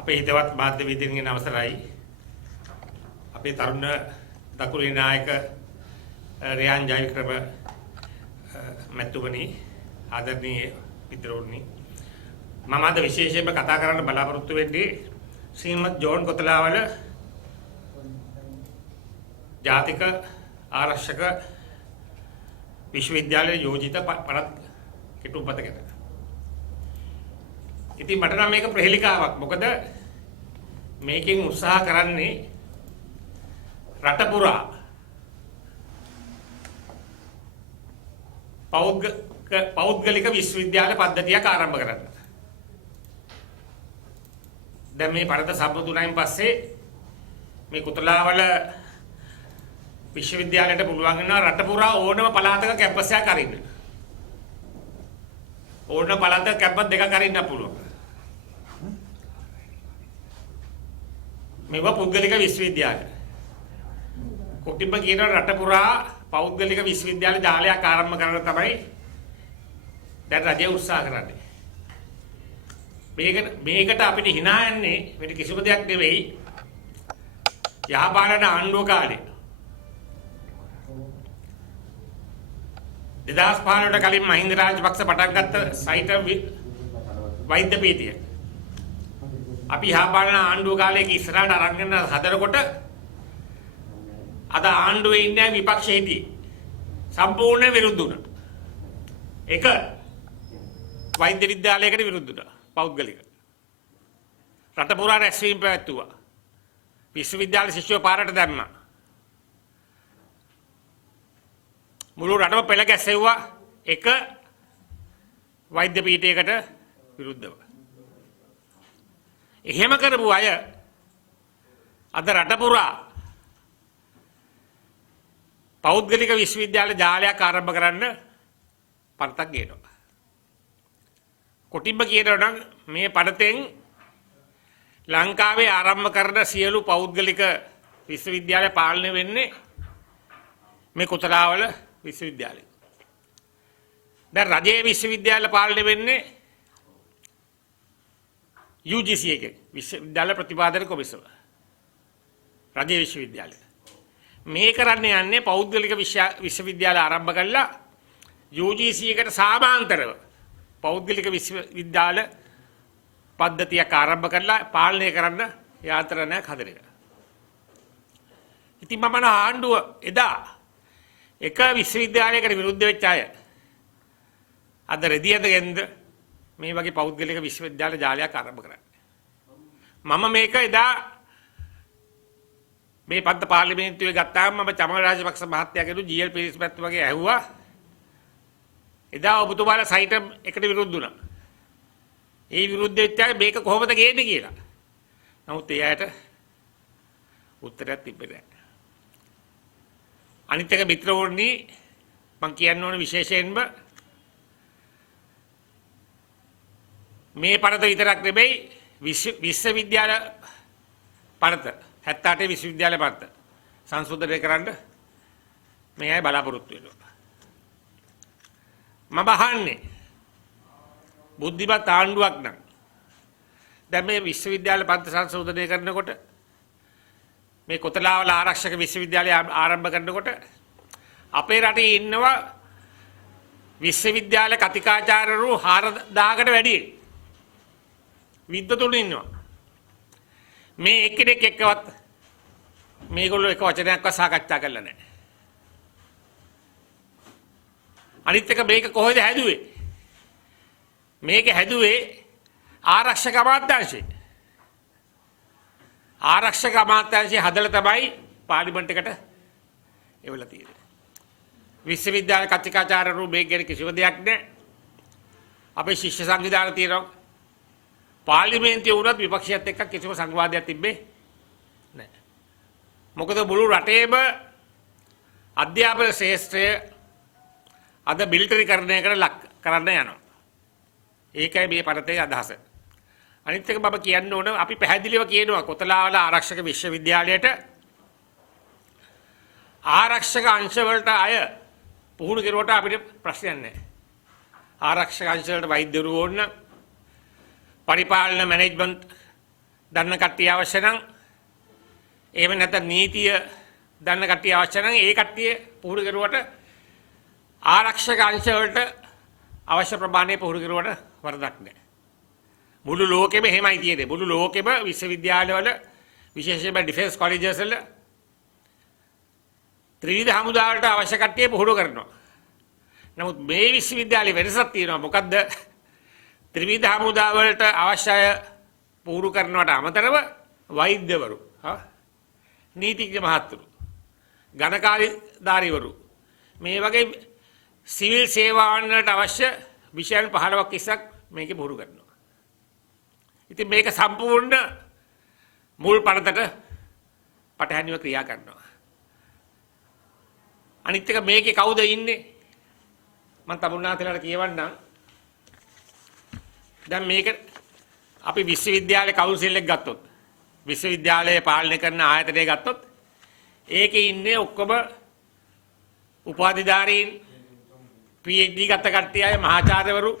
අපේ හිතවත් මාධ්‍ය වේදිකෙන් අවසරයි. අපේ තරුණ දකුණේ නායක රයන් ජයවික්‍රම මැතිතුමනි, ආදරණීය මිත්‍රෝනි, මම අද විශේෂයෙන්ම කතා කරන්න බලාපොරොත්තු වෙන්නේ ශ්‍රීමත් ජෝන් කොතලාවල ජාතික ආරක්ෂක විශ්වවිද්‍යාලයේ යෝජිත පනත් කෙටුම්පත ගැන. ඉතින් මට නම් මේක ප්‍රහෙලිකාවක්. මොකද මේකෙන් උත්සාහ කරන්නේ රට පුරා පෞද්ගලික විශ්වවිද්‍යාල පද්ධතියක් ආරම්භ කරන්න. දැන් මේ පරද සම්පූර්ණයින් පස්සේ මේ කොතලාවල විශ්වවිද්‍යාලයට පුළුවන් වෙනවා රට පුරා ඕනම පළාතක කැම්පස් එකක් අරින්න. ඕන පළාතක කැම්පස් දෙකක් අරින්න පුළුවන්. මේවා පුද්ගලික විශ්වවිද්‍යාල. කොටිම්බ කියන රට පුරා පෞද්ගලික විශ්වවිද්‍යාල ජාලයක් ආරම්භ කරන්න තමයි දැන් රජය උත්සාහ කරන්නේ. මේකට අපිට hina යන්නේ වෙන කිසිම දෙයක් නෙවෙයි. යහපාලන ආණ්ඩුව කාලේ 2015ට කලින් මහින්ද රාජපක්ෂ පටන් ගත්ත සයිට වෛද්‍ය පීඨිය. අපි යහපාලන ආණ්ඩුව කාලේ ඉස්සරහට අරගෙන හදනකොට අද ආණ්ඩුවේ ඉන්නේ විපක්ෂයේ හිටියේ. සම්පූර්ණ විරුද්ධ වුණා. එක වෛද්‍ය විද්‍යාලයකට විරුද්ධ වුණා. පෞද්ගලික. රට පුරා රැස්වීම පැවැත්තුවා. විශ්වවිද්‍යාල ශිෂ්‍යයෝ පාරට දැම්මා. මුළු රටම පෙළ ගැසෙව්වා එක වෛද්‍ය පීඨයකට විරුද්ධව. එහෙම කරපු අය අද රට පුරා පෞද්ගලික විශ්වවිද්‍යාල ජාලයක් ආරම්භ කරන්න පනතක් ගේනවා. කොටිම්බ කියනවා නම් මේ පනතෙන් ලංකාවේ ආරම්භ කරන සියලු පෞද්ගලික විශ්වවිද්‍යාල පාලනය වෙන්නේ මේ කොතලාවල විශ්වවිද්‍යාලය. දැන් රජයේ විශ්වවිද්‍යාල පාලනය වෙන්නේ UGC එකේ විශ්වවිද්‍යාල ප්‍රතිපාදන කොමිසම. රජයේ විශ්වවිද්‍යාලය. මේ කරන්නේ යන්නේ පෞද්ගලික විශ්වවිද්‍යාල ආරම්භ කළා UGC එකට සමාන්තරව පෞද්ගලික විශ්වවිද්‍යාල පද්ධතියක් ආරම්භ කරලා පාලනය කරන්න යාන්ත්‍රණයක් හදන එක. ඉතින් මම ආණ්ඩුව එදා එක විශ්වවිද්‍යාලයකට විරුද්ධ වෙච්ච අය අද රෙදියදගෙන්ද මේ වගේ පෞද්ගලික විශ්වවිද්‍යාල ජාලයක් ආරම්භ කරන්නේ. මම මේක එදා මේ පද්ද පාර්ලිමේන්තුවේ ගත්තාම මම චමල් රාජපක්ෂ මහත්තයාගෙන් ජී.එල්. පීරිස් මහත්මයාගේ ඇහුවා එදා ඔබතුමාලා සයිට එකට විරුද්ධ වුණා. ඒ විරුද්ධ වෙච්ච අය මේක කොහොමද ගේන්නේ කියලා. නමුත් ඒ අයට උත්තරයක් තිබෙන්නේ නැහැ. අනිත් එක මිත්‍රවරුනි මම කියන්න ඕන විශේෂයෙන්ම මේ පනත විතරක් නෙමෙයි විශ්වවිද්‍යාල පනත 78 විශ්වවිද්‍යාල පනත සංශෝධනය කරන්න මේ අය බලාපොරොත්තු වෙනවා. මම අහන්නේ බුද්ධිමත් ආණ්ඩුවක් නම් දැන් මේ විශ්වවිද්‍යාල පනත සංශෝධනය කරනකොට මේ කොතලාවල ආරක්ෂක විශ්වවිද්‍යාලය ආරම්භ කරනකොට අපේ රටේ ඉන්නවා විශ්වවිද්‍යාල කතිකාචාර්යවරු 4000කට වැඩි විද්වතුන් ඉන්නවා. මේ එක්කෙනෙක් එක්කවත් මේගොල්ලෝ එක වචනයක්වත් සාකච්ඡා කරලා නැහැ. අනිත් එක මේක කොහෙද හැදුවේ? මේක හැදුවේ ආරක්ෂක අමාත්‍යාංශය. ආරක්ෂක අමාත්‍යාංශය හදලා තමයි පාර්ලිමේන්තු එකට එවලා තියෙන්නේ. විශ්වවිද්‍යාල කතිකාචාර්යවරු මේක ගැන කිසිම දෙයක් නැහැ. අපේ ශිෂ්‍ය සංවිධාන තියෙනවා. පාර්ලිමේන්තුවේ වුණත් විපක්ෂයත් එක්ක කිසිම සංවාදයක් තිබ්බේ නැහැ. මොකද මුළු රටේම අධ්‍යාපන ශාස්ත්‍රය අද මිලිටරිකරණයකට ලක් කරන්න යනවා. ඒකයි මේ පනතේ අදහස. අනිත් එක මම කියන්න ඕන අපි පැහැදිලිව කියනවා කොතලාවල ආරක්ෂක විශ්වවිද්‍යාලයට ආරක්ෂක අංශ වලට අය පුහුණු කෙරුවට අපිට ප්‍රශ්නයක් නැහැ. ආරක්ෂක අංශ වලට වෛද්‍යවරු ඕන, පරිපාලන මැනේජ්මන්ට් දන්න කට්ටිය අවශ්‍ය නම් එහෙම නැත්නම් නීතිය දන්න කට්ටිය අවශ්‍ය නම් ඒ කට්ටිය පුහුණු කරුවට ආරක්ෂක අංශ වලට අවශ්‍ය ප්‍රමාණය පුහුණු කරුවට වරදක් නැහැ. මුළු ලෝකෙම එහෙමයි තියෙන්නේ. මුළු ලෝකෙම විශ්වවිද්‍යාලවල විශේෂයෙන්ම ඩිෆෙන්ස් කොලෙජස් වල ත්‍රිවිධ හමුදාවලට අවශ්‍ය කට්ටිය පුහුණු කරනවා. නමුත් මේ විශ්වවිද්‍යාලේ වෙනසක් තියෙනවා. මොකද්ද? ත්‍රිවිධ හමුදාවලට අවශ්‍ය පුහුණු කරනවට අමතරව වෛද්‍යවරු, නීතිඥ මහත්තුරු, ගණකාරීධාරීවරු මේ වගේ සිවිල් සේවාවන් වලට අවශ්‍ය විෂයන් 15ක් 20ක් මේකේ පුහුණු කරනවා. ඉතින් මේක සම්පූර්ණ මුල් පනතට පටහැනිව ක්‍රියා කරනවා. අනිත් එක මේකේ කවුද ඉන්නේ? මම තමුන්නාතලට කියවන්නම්. දැන් මේක අපි විශ්වවිද්‍යාලේ කවුන්සිල් එක ගත්තොත්, විශ්වවිද්‍යාලයේ පාලනය කරන ආයතනය ගත්තොත්, ඒකේ ඉන්නේ ඔක්කොම උපාධිධාරීන්, PhD ගත්ත කට්ටිය අය, මහාචාර්යවරු,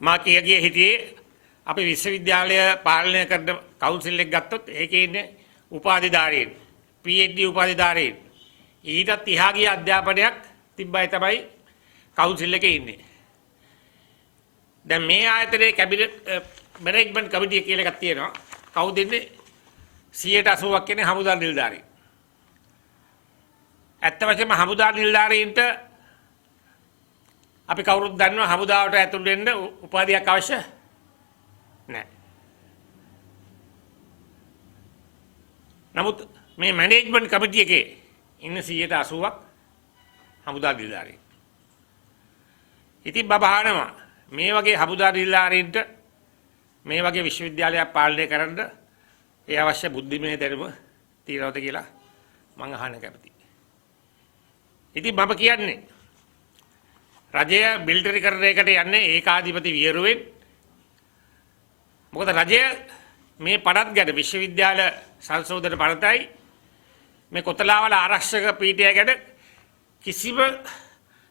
මා කියගේ හිටියේ අපි විශ්වවිද්‍යාලය පාලනය කරන කවුන්සිල් එක ගත්තොත් ඒකේ ඉන්නේ උපාධිධාරීන්, PhD උපාධිධාරීන්, ඊටත් එහා ගිය අධ්‍යාපනයක් තිබ්බයි තමයි කවුන්සිල් එකේ ඉන්නේ. දැන් මේ ආයතනයේ කැබිනට් මැනේජ්මන්ට් කමිටිය කියලා එකක් තියෙනවා. කවුද ඉන්නේ? 80%ක් කියන්නේ හමුදා නිලධාරීන්. ඇත්ත වශයෙන්ම හමුදා නිලධාරීන්ට අපි කවුරුත් දන්නවා හමුදාවට ඇතුල් වෙන්න උපාධියක් අවශ්‍ය නැහැ. නමුත් මේ මැනේජ්මන්ට් කමිටි එකේ ඉන්න 80%ක් හමුදා නිලධාරීන්. ඉතින් බබහනවා මේ වගේ හමුදා නිලධාරීන්ට මේ වගේ විශ්වවිද්‍යාලයක් පාලනය කරන්න ඒ අවශ්‍ය බුද්ධිමය දැනුම තියෙනවද කියලා මම අහන්න කැමතියි. ඉතින් මම කියන්නේ රජය මිලිටරි කරන එකට යන්නේ ඒකාධිපති වියරුවෙන්. මොකද රජය මේ පනත් ගැන, විශ්වවිද්‍යාල සංශෝධන පනතයි මේ කොතලාවල ආරක්ෂක පීඨය ගැන කිසිම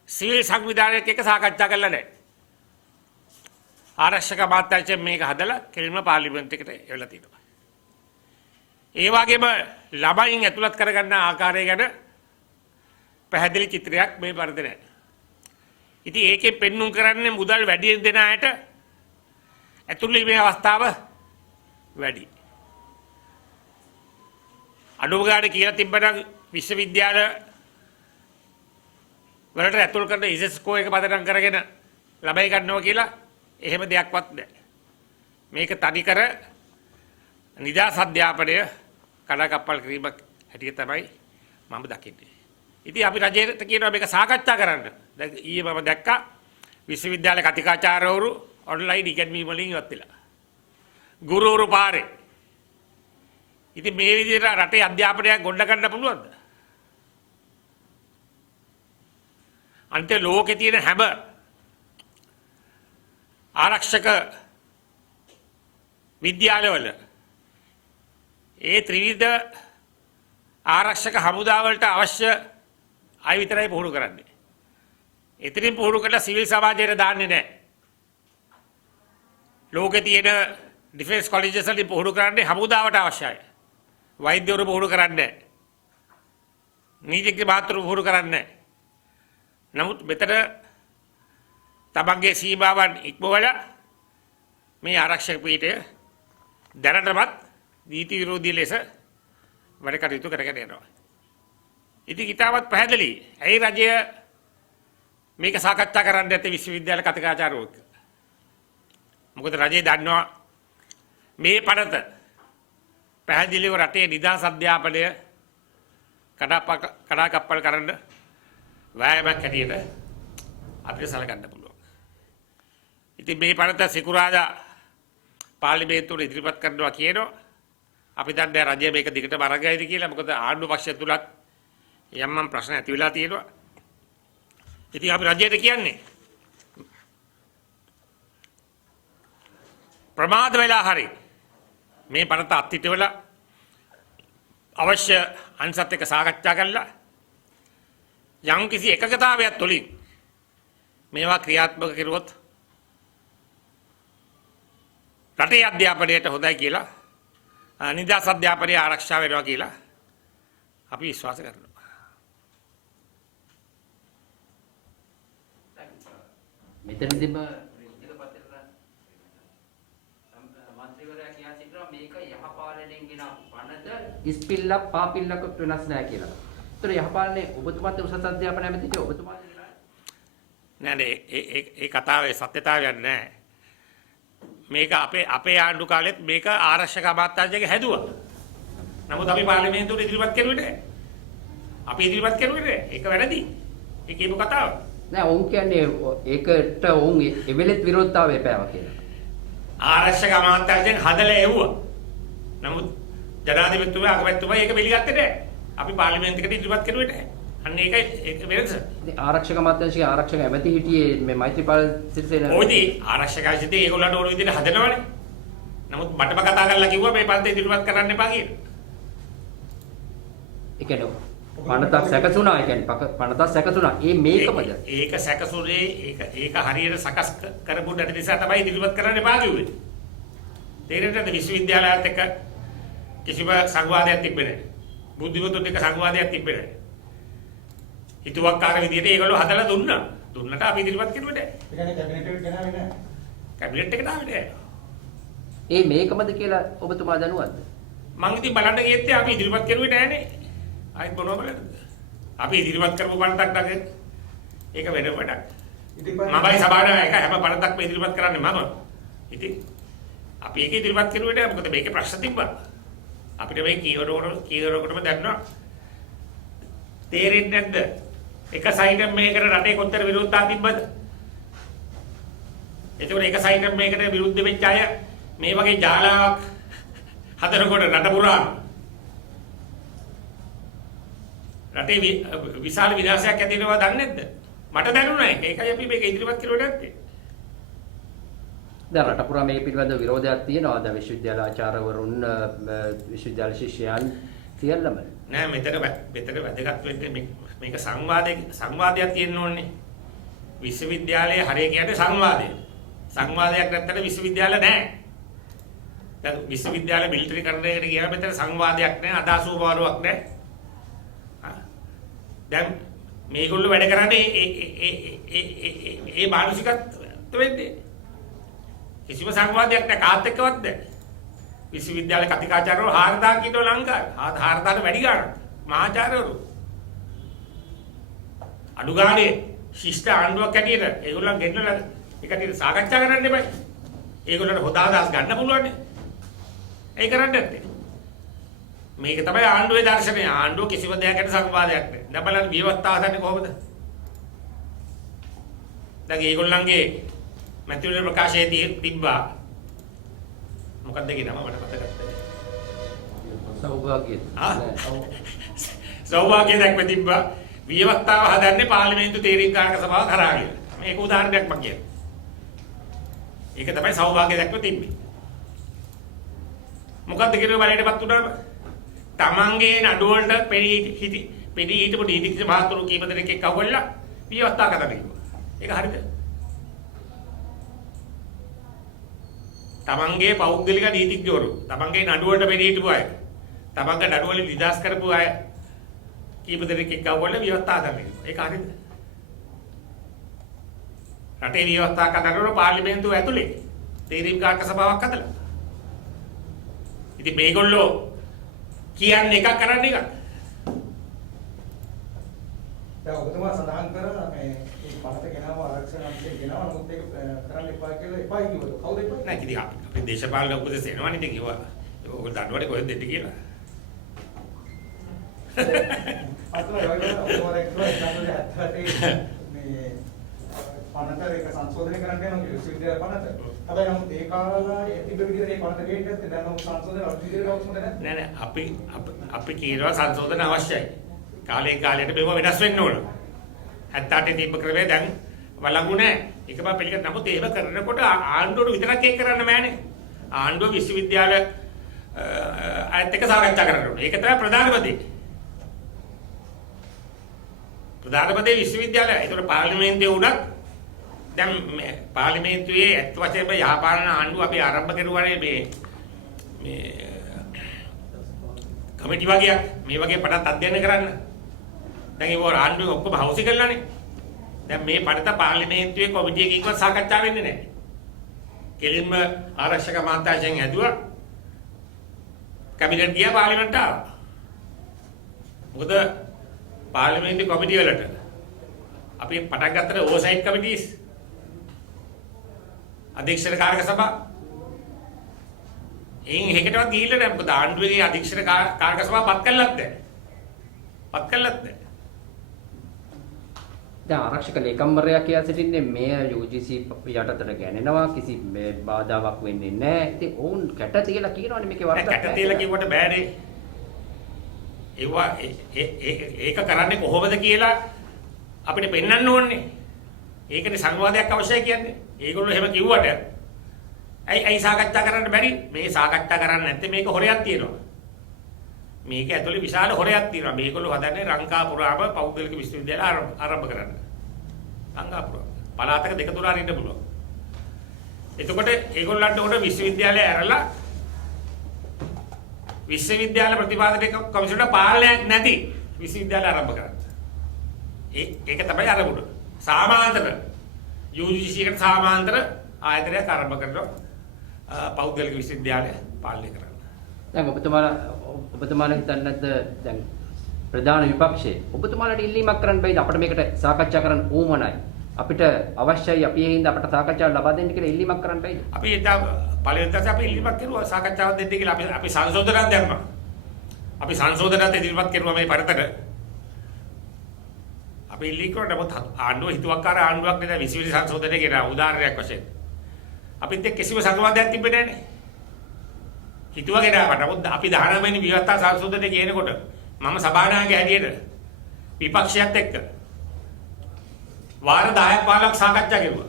සිවිල් සංවිධානයක එක්ක සාකච්ඡා කරලා නැහැ. ආරක්ෂක අමාත්‍යාංශයෙන් මේක හදලා කෙලින්ම පාර්ලිමේන්තුවකට එවලා තියෙනවා. ඒ වගේම ළමයින් ඇතුළත් කරගන්න ආකාරය ගැන පැහැදිලි චිත්‍රයක් මේ පරිදි නැහැ. ඉතින් ඒකේ පෙන්눔 කරන්නේ මුදල් වැඩියෙන් දෙන අයට ඇතුළු වීමේ අවස්ථාව වැඩි. අඩුම ගානේ කියලා තිබ්බනම් විශ්වවිද්‍යාල වලට ඇතුල් කරන ඉසස්කෝ එක පදනම් කරගෙන ළමයි ගන්නවා කියලා එහෙම දෙයක්වත් නැහැ. මේක තනිකර නිදහස් අධ්‍යාපනය කඩාකප්පල් කිරීමක් හැටියට තමයි මම දකින්නේ. ඉතින් අපි රජයට කියනවා මේක සාකච්ඡා කරන්න. දැන් ඊයේ මම දැක්කා විශ්වවිද්‍යාල කතිකාචාර්යවරු ඔන්ලයින් ඉගෙනීම් වලින් ඉවත් වෙලා. ගුරුවරු පාරේ. ඉතින් මේ විදිහට රටේ අධ්‍යාපනයක් ගොඩ ගන්න පුළුවන්ද? අන්ත ලෝකේ තියෙන හැම ආරක්ෂක විද්‍යාලවල ඒ ත්‍රිවිධ ආරක්ෂක හමුදාවලට අවශ්‍ය අය විතරයි පුහුණු කරන්නේ. එතනින් පුහුණු කරලා සිවිල් සමාජයට දාන්නේ නැහැ. ලෝකේ තියෙන ඩිෆෙන්ස් කොලෙජස් වලින් පුහුණු කරන්නේ හමුදාවට අවශ්‍යයි. වෛද්‍යවරු පුහුණු කරන්නේ නැහැ. නීතිඥ මහත්වරු පුහුණු කරන්නේ නැහැ. නමුත් මෙතන තමන්ගේ සීමාවන් ඉක්මවලා මේ ආරක්ෂක පීඨය දැනටමත් නීති විරෝධී ලෙස වැඩ කටයුතු කරගෙන යනවා. ඉතින් ඊටවත් පැහැදිලි. ඇයි රජය මේක සාකච්ඡා කරන්න නැත්තේ විශ්වවිද්‍යාල කතිකාචාර්යවරු? මොකද රජය දන්නවා මේ පනත පැහැදිලිව රටේ නිදහස් අධ්‍යාපනය කඩාකප්පල් කරන්න වෑයමක් හැටියට අපිට සලකන්න පුළුවන්. ඉතින් මේ පනත සිකුරාදා පාර්ලිමේන්තුවට ඉදිරිපත් කරනවා කියනවා. අපි දන්නේ රජය මේක දිගටම අරගයිද කියලා. මොකද ආණ්ඩු පක්ෂය තුලත් යම් ප්‍රශ්න ඇති වෙලා තියෙනවා. ඉතින් අපි රජයට කියන්නේ ප්‍රමාද වෙලා හරි මේ පනත අත්හිටවලා අවශ්‍ය අන්සත් එක්ක සාකච්ඡා කරලා යම් කිසි එකකතාවයක් තුළින් මේවා ක්‍රියාත්මක කරුවොත් රටේ අධ්‍යාපනයට හොඳයි කියලා නිදහස් අධ්‍යාපනය ආරක්ෂා වෙනවා කියලා අපි විශ්වාස කරනවා. මෙතනදිම මන්ත්‍රීවරයා කියා සිටිනවා මේක යහපාලනයෙන් ගෙන පනත ඉස්පිල්ලක් පාපිල්ලකුත් වෙනස් නැහැ කියලා. ඒතර යහපාලනේ ඔබතුමාත් උසස් අධ්‍යාපනය ඇමතිට ඔබතුමාත් නෑ ඒ කතාවේ සත්‍යතාවයක් නෑ. මේක අපේ ආණ්ඩු කාලෙත් මේක ආරක්ෂක අමාත්‍යාංශයේ හැදුවා. නමුත් අපි පාර්ලිමේන්තුවට ඉදිරිපත් කරුවේ නෑ. අපි ඉදිරිපත් කරුවේ නෑ. ඒක වැරදි. ඒ කියපු කතාව. නෑ ඔවුන් කියන්නේ ඒකට ඔවුන් එවෙලෙත් විරෝධතාවය පෑවා කියලා. ආරක්ෂක අමාත්‍යාංශයෙන් හදලා එව්වා. නමුත් ජනාධිපතිතුමා අගමැතිතුමා ඒක පිළිගත්තේ නෑ. අපි පාර්ලිමේන්තුවට ඉදිරිපත් කරුවේ නෑ. අන්න ඒක වෙනස. ආරක්ෂක අමාත්‍යාංශයේ ආරක්ෂක ඇමති හිටියේ මේ මෛත්‍රීපාල සිරිසේන. ඔයදී ආරක්ෂක ආයතනයේ ඒගොල්ලන්ට ඕන විදිහට හදනවනේ. නමුත් මටම කතා කරලා කිව්වා මේ පන්ති ඉදිරිපත් කරන්න එපා කියලා. ඒ කියන්නේ පනතක් සැකසුණා. ඒ කියන්නේ පනතක් සැකසුණා. ඒ මේකමද? ඒක සැකසුනේ ඒක හරියට සකස් කරපු නැති නිසා තමයි ඉදිරිපත් කරන්න එපා කිව්වේ. තේරෙන්නද විශ්වවිද්‍යාලයත් එක්ක කිසිම සංවාදයක් තිබෙන්නේ නැහැ. බුද්ධිමතුන් එක්ක සංවාදයක් තිබෙන්නේ නැහැ. හිතුවක්කාර විදියට ඒගොල්ලෝ හදලා දුන්නා. දුන්නට අපි ඉදිරිපත් කරුවේ නැහැ. ඒ කියන්නේ කැබිනට් එකට ගෙනාවේ නැහැ. කැබිනට් එකට ආවේ නැහැ. ඒ මේකමද කියලා ඔබතුමා දනුවත්ද? මං ඉතින් බලන්න ගියත් අපි ඉදිරිපත් කරුවේ නැහනේ. ආයෙත් මොනවද බලන්නද? අපි ඉදිරිපත් කරපු පනතක් නැගේ. ඒක වෙන වැඩක්. මමයි සභානායක හැම පනතක්ම ඉදිරිපත් කරන්නේ මම. ඉතින් අපි ඒක ඉදිරිපත් කරුවේ නැහැ. මොකද මේකේ ප්‍රශ්න තිබ්බා. අපිට මේ කීවරකටම දැන්නා. තේරෙන්නේ නැද්ද? එක සයිඩක් මේකට රටේ කොච්චර විරෝධතාව තිබ්බද? ඒකෝර එක සයිඩක් මේකට විරුද්ධ වෙච්ච අය මේ වගේ ජාලාවක් හදනකොට රට පුරා රටේ විශාල විනාශයක් ඇති වෙනවා දන්නේ නැද්ද? මට දැනුණා ඒක. ඒකයි අපි මේක ඉදිරිපත් කරුවේ නැත්තේ. දැන් රට පුරා මේ පිළිබඳව විරෝධයක් තියෙනවා. දැන් විශ්වවිද්‍යාල ආචාර්යවරුන් විශ්වවිද්‍යාල ශිෂ්‍යයන් සියල්ලම නෑ මෙතන වැදගත් වෙන්නේ මේක සංවාදයක් තියෙන්න ඕනේ. විශ්වවිද්‍යාලයේ හරිය කියන්නේ සංවාදය. සංවාදයක් නැත්නම් විශ්වවිද්‍යාල නෑ. දැන් විශ්වවිද්‍යාල මිලිටරි කරන්නේකට ගියාම මෙතන සංවාදයක් නෑ, අදාසුව බවරුවක් නෑ. දැන් මේගොල්ලෝ වැඩ කරන්නේ ඒ මානසිකත්ව වෙන්නේ. කිසිම සංවාදයක් නෑ කාත් එක්කවත් නෑ. විශ්වවිද්‍යාල කතිකාචාර්යවරු 4000 කිටෝ ලංකාවේ 4000 වැඩි ගන්න මහාචාර්යවරු අඩු ගානේ ශිෂ්ට ආණ්ඩුවක් හැටියට ඒගොල්ලන් ගෙන්නලා එකට සාකච්ඡා කරන්න එපා. ඒගොල්ලන්ට හොදා අදහස් ගන්න පුළුවන් නේ. ඒ කරන්නේ නැත්තේ. මේක තමයි ආණ්ඩුවේ දර්ශනය. ආණ්ඩුව කිසිම දෙයකට සංවාදයක් නැහැ. දැන් බලන්න විවස්ථාව හදන්නේ කොහොමද? දැන් ඒගොල්ලන්ගේ මැතිවරණ ප්‍රකාශයේ තිබ්බා මොකක්ද කියන නම මට මතක නැහැ. සෞභාග්‍යය. සෞභාග්‍ය දැක්ම තිබ්බා. විවස්ථාව හදන්නේ පාර්ලිමේන්තු තීරීම්කාරක සභාව කරා කියලා. මේක උදාහරණයක් මම කියන්නේ. ඒක තමයි සෞභාග්‍ය දැක්ම තිබ්බේ. මොකක්ද කියන බලයටපත් උනාම තමන්ගේ නඩුව වලට පෙරී හිටපු නීතිඥ මහතුරු කීප දෙනෙක් එක්ක අවුල්ලා විවස්ථාව කරන්න කිව්වා. ඒක හරිද? තමන්ගේ පෞද්ගලික නීතිඥවරු තමන්ගේ නඩුවට පෙරී හිටපු අය තමන්ගේ නඩුවල නිදාස් කරපු අය කීප දෙනෙක් එක්ක අවුල්ලා විවස්ථාව කරන්න කිව්වා. ඒක හරිද? රටේ විවස්ථාව කරනකොට පාර්ලිමේන්තුව ඇතුලේ තීරීම්කාරක සභාවක් හදලා. ඉතින් මේගොල්ලෝ කියන්නේ එකක් කරන්නේ එකක්. දැන් ඔබතුමා සඳහන් කරා මේ පනත ගෙනාව ආරක්ෂක අංශයෙන් ගෙනාව නමුත් ඒක කරන්න එපා කියලා එපායි කිව්වද? කවුද එපා? නෑ ඉතින් අපි දේශපාලන උපදෙස් එනවනේ ඉතින් ඒවා ඔයගොල්ලෝ දන්නවනේ කොහෙන්ද දෙන්න කියලා. අතන ඔයගොල්ලෝ මේ පනත ඒක සංශෝධනය කරන්න යනවා කියලා විශ්වවිද්‍යාල පනත. හැබැයි නමුත් ඒ කාලවලදී තිබෙ විදිහට මේ පනත ගේන්න නැත්නම් දැන් නම් සංශෝධන අර්ථිදේ අවශ්‍ය නැහැ. නෑ අපි කියනවා සංශෝධන අවශ්‍යයි. කාලයෙන් කාලයට මේවා වෙනස් වෙන්න ඕන. 78 තිබ්බ ක්‍රමය දැන් වළංගු නැහැ. ඒක බා පිළිගන්න. නමුත් ඒව කරනකොට ආණ්ඩුවට විතරක් ඒක කරන්න බෑනේ. ආණ්ඩුව විශ්වවිද්‍යාල අයත් එක්ක සාකච්ඡා කරන්න ඕනේ. ඒක තමයි ප්‍රධානම දේ. ප්‍රධානම දේ විශ්වවිද්‍යාලය. ඒතකොට පාර්ලිමේන්තුවේ උනත් දැන් පාර්ලිමේන්තුවේ ඇත්ත වශයෙන්ම යහපාලන ආණ්ඩුව අපි ආරම්භ කරුවානේ මේ කමිටි වගේක් මේ වගේ පටත් අධ්‍යයනය කරන්න. දැන් ඒක ආණ්ඩුවේ ඔක්කොම හවුසි කරලානේ. දැන් මේ පඩත පාර්ලිමේන්තුවේ කොමිටි එකකින්වත් සාකච්ඡා වෙන්නේ නැහැ. කෙලින්ම ආරක්ෂක අමාත්‍යාංශයෙන් ඇදුවා. කැබිනට් ගියා පාර්ලිමේන්තුවට ආවා. මොකද පාර්ලිමේන්තු කොමිටි වලට අපි පටන් ගත්තට ඕවර්සයිට් කමිටිස් අධ්‍යක්ෂක කාර්ය සභා එයින් එකටවත් ගිහිල්ලා නැහැ. මොකද ආණ්ඩුවේ අධ්‍යක්ෂක කාර්ය සභාව පත් කළත් නැහැ. දැන් ආරක්ෂක ලේකම්වරයා කියා සිටින්නේ මේ UGC යටතට ගැනෙනවා කිසි මේ බාධාවක් වෙන්නේ නැහැ. ඉතින් ඔවුන් කැට තියලා කියනවනේ මේකේ වරදක් නැහැ. කැට තියලා කිව්වට බෑනේ. ඒවා ඒක කරන්නේ කොහොමද කියලා අපිට පෙන්වන්න ඕනේ. ඒකනේ සංවාදයක් අවශ්‍යයි කියන්නේ. ඒගොල්ලෝ එහෙම කිව්වට ඇයි සාකච්ඡා කරන්න බැරි? මේ සාකච්ඡා කරන්නේ නැත්නම් මේක හොරයක් තියෙනවා. මේක ඇතුලේ විශාල හොරයක් තියෙනවා. මේගොල්ලෝ හදන්නේ රංකාපුරාම පෞද්ගලික විශ්වවිද්‍යාල ආරම්භ කරන්න. රංකාපුරාම. පළාතක දෙක තුන අරින්න පුළුවන්. එතකොට ඒගොල්ලන්ට උඩ විශ්වවිද්‍යාලය ඇරලා විශ්වවිද්‍යාල ප්‍රතිපාදක කමිෂනට පාලනයක් නැති විශ්වවිද්‍යාල ආරම්භ කරන්න. ඒක තමයි අරමුණ. සාමාන්තර UGC එකට සාමාන්තර ආයතනයක් ආරම්භ කරනවා පෞද්ගලික විශ්වවිද්‍යාලය පාලනය කරන්න. දැන් ඔබතුමාලා හිතන්නේ නැද්ද දැන් ප්‍රධාන විපක්ෂයේ ඔබතුමාලාට ඉල්ලීමක් කරන්න බැයිද අපිට මේකට සාකච්ඡා කරන්න ඕමනයි අපිට අවශ්‍යයි අපි ඒ හින්දා අපිට සාකච්ඡාවක් ලබා දෙන්න කියලා ඉල්ලීමක් කරන්න බැයිද අපි ඒක පළවෙනි දවසේ අපි ඉල්ලීමක් කරුවා සාකච්ඡාවක් දෙන්න කියලා අපි සංශෝධනයක් දැම්මා අපි සංශෝධනයක් ඉදිරිපත් කරුවා මේ පරිතක අපි ඉල්ලී කරා නමුත් ආණ්ඩුව හිතුවක්කාර ආණ්ඩුවක් නේද විශ්වවිද්‍යාල සංශෝධනය කියන උදාහරණයක් වශයෙන් අපිත් එක්ක කිසිම සංවාදයක් තිබෙන්නේ නැහැ හිතුවගෙන ආවට නමුත් අපි 19 වෙනි විවස්ථා සංශෝධනය කියනකොට මම සභානායකයා හැටියට විපක්ෂයත් එක්ක වාර 10ක් 15ක් සාකච්ඡා කරුවා.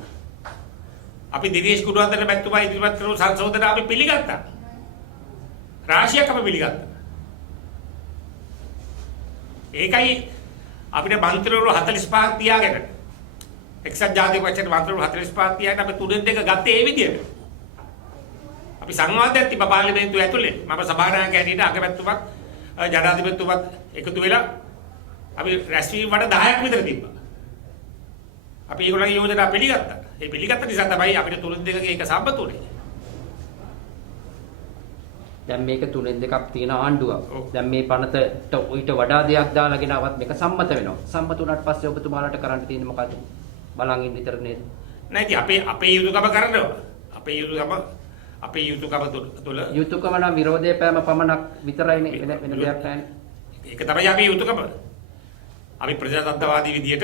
අපි දිනේෂ් කුඩුවන්තර මැතිතුමා ඉදිරිපත් කරපු සංශෝධන අපි පිළිගත්තා. රාශියක් අපි පිළිගත්තා. ඒකයි අපිට මන්ත්‍රීවරු 45ක් තියාගෙන එක්සත් ජාතික පක්ෂයේ මන්ත්‍රීවරු 45ක් තියාගෙන අපි තුනෙන් දෙක ගත්තේ ඒ විදියට. අපි සංවාදයක් තිබ්බා පාර්ලිමේන්තුව ඇතුලේ මම සභානායක හැටියට අගමැතිතුමත් ජනාධිපතිතුමත් එකතු වෙලා අපි රැස්වීම වඩ 10ක් විතර තිබ්බා. අපි ඒගොල්ලන්ගේ යෝජනා පිළිගත්තා. ඒ පිළිගත්ත නිසා තමයි අපිට තුනෙන් දෙකක ඒක සම්මත උනේ. දැන් මේක තුනෙන් දෙකක් තියෙන ආණ්ඩුවක්. දැන් මේ පනතට ඊට වඩා දෙයක් දාලා ගෙනවත් මේක සම්මත වෙනවා. සම්මත වුණාට පස්සේ ඔබතුමාලාට කරන්න තියෙන්නේ මොකද්ද? බලන් ඉන්න විතර නේද? නෑ ඉතින් අපේ යුතුයකම කරනවා. අපේ යුතුයකම තුල යුතුයකම නම් විරෝධය පෑම පමණක් විතරයිනේ වෙන දෙයක් නැහැ. ඒක තමයි අපි යුතුයකම. අපි ප්‍රජාතන්ත්‍රවාදී විදියට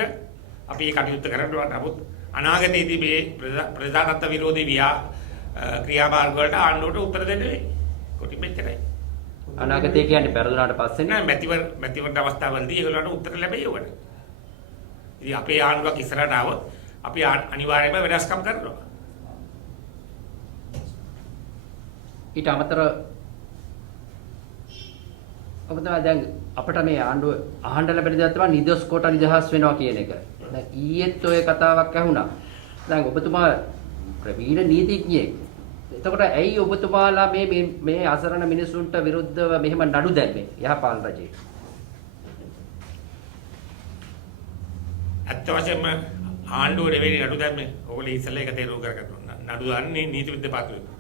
අපි ඒ කටයුත්ත කරනවා. නමුත් අනාගතයේදී මේ ප්‍රජාතන්ත්‍ර විරෝධී ක්‍රියාමාර්ග වලට ආණ්ඩුවට උත්තර දෙන්න වෙයි. කොටි මෙච්චරයි. අනාගතය කියන්නේ පෙරදුනාට පස්සේ නෑ මැතිවරණ අවස්ථාවලදී ඒගොල්ලන්ට උත්තර ලැබෙයි උකට. ඉතින් අපේ ආණ්ඩුවක් ඉස්සරහට ආවොත් අපි අනිවාර්යයෙන්ම වෙනස්කම් කරනවා. ඊට අමතරව ඔබතුමා දැන් අපිට මේ ආණ්ඩුව අහන්න ලැබෙන දේ තමයි නිදොස් කොට නිදහස් වෙනවා කියන එක. දැන් ඊයේත් ඔය කතාවක් ඇහුණා. දැන් ඔබතුමා ප්‍රවීණ නීතිඥයෙක්. එතකොට ඇයි ඔබතුමාලා මේ අසරණ මිනිසුන්ට විරුද්ධව මෙහෙම නඩු දැම්මේ යහපාලන රජයේ? ඇත්ත වශයෙන්ම ආණ්ඩුව නෙවෙයි නඩු දැම්මේ. ඕගොල්ලෝ ඉස්සෙල්ලා ඒක තේරුම් කරගන්න ඕන. නඩු දාන්නේ නීති විද්‍යාපාත්‍රය.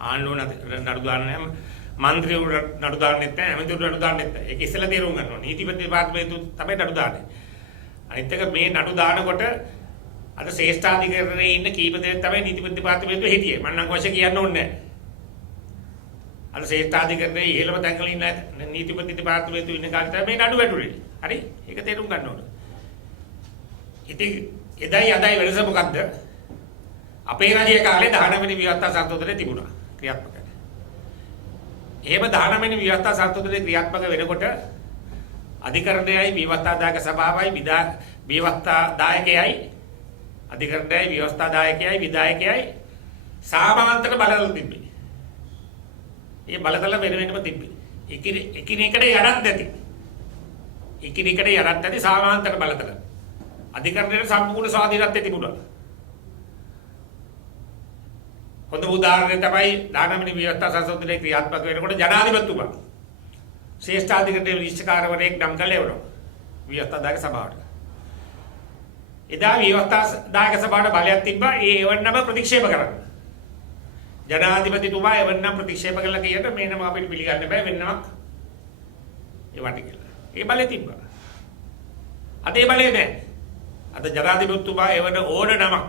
ආණ්ඩුව නඩු දාන්නේ නැහැ. මන්ත්‍රීවරු නඩු දාන්නෙත් නැහැ. ඇමතිවරු නඩු දාන්නෙත් නැහැ. ඒක ඉස්සෙල්ලා තේරුම් ගන්න ඕන. නීති විද්‍යාපාත්‍රය තමයි නඩු දාන්නේ. අනිත් එක මේ නඩු දානකොට අද ශ්‍රේෂ්ඨාධිකරණයේ ඉන්න කීප දෙනෙක් තමයි නීති විද්‍යාපාත්‍රයේ හිටියේ. මම නම් අවශ්‍ය කියන්න ඕනේ නැහැ. අද ශ්‍රේෂ්ඨාධිකරණයේ ඉහළම තැන්වල ඉන්න නීති විද්‍යාපාත්‍රයේ ඉන්න කාලේ තමයි මේ නඩු වැටුනේ. හරි? ඒක තේරුම් ගන්න ඕන. ඉතින් එදයි අදයි වෙනස මොකද්ද? අපේ රජයේ කාලේ 19 වෙනි විවස්ථා සංශෝධනය තිබුණා ක්‍රියාත්මක. එහෙම 19 වෙනි විවස්ථා සංශෝධනය ක්‍රියාත්මක වෙනකොට අධිකරණයයි විවස්ථාදායක සභාවයි විවස්ථාදායකයයි අධිකරණයයි විවස්ථාදායකයයි විධායකයයි සාමාන්තර බලතල තිබ්බේ. ඒ බලතල වෙන වෙනම තිබ්බේ. එකිනෙකට යඩක් නැති. එකිනෙකට යඩක් නැති සාමාන්තර බලතල. අධිකරණයට සම්පූර්ණ ස්වාධීනත්වය තිබුණා. හොඳ උදාහරණය තමයි 19 වෙනි විවස්ථා සංශෝධනයේ ක්‍රියාත්මක වෙනකොට ජනාධිපතිතුමා ශ්‍රේෂ්ඨාධිකරණයේ විනිශ්චයකාරවරයෙක් නම් කළේ වුණා විවස්ථාදායක සභාවට. එදා විවස්ථාදායක සභාවට බලයක් තිබ්බා ඒ එවන්නම ප්‍රතික්ෂේප කරන්න. ජනාධිපතිතුමා එවන්නම ප්‍රතික්ෂේප කළා කියන මේ නම අපිට පිළිගන්න බෑ වෙන්නමක් ඒවට කියලා. ඒ බලය තිබ්බා. අද ඒ බලය නැහැ. අද ජනාධිපතිතුමා එවන ඕන නමක්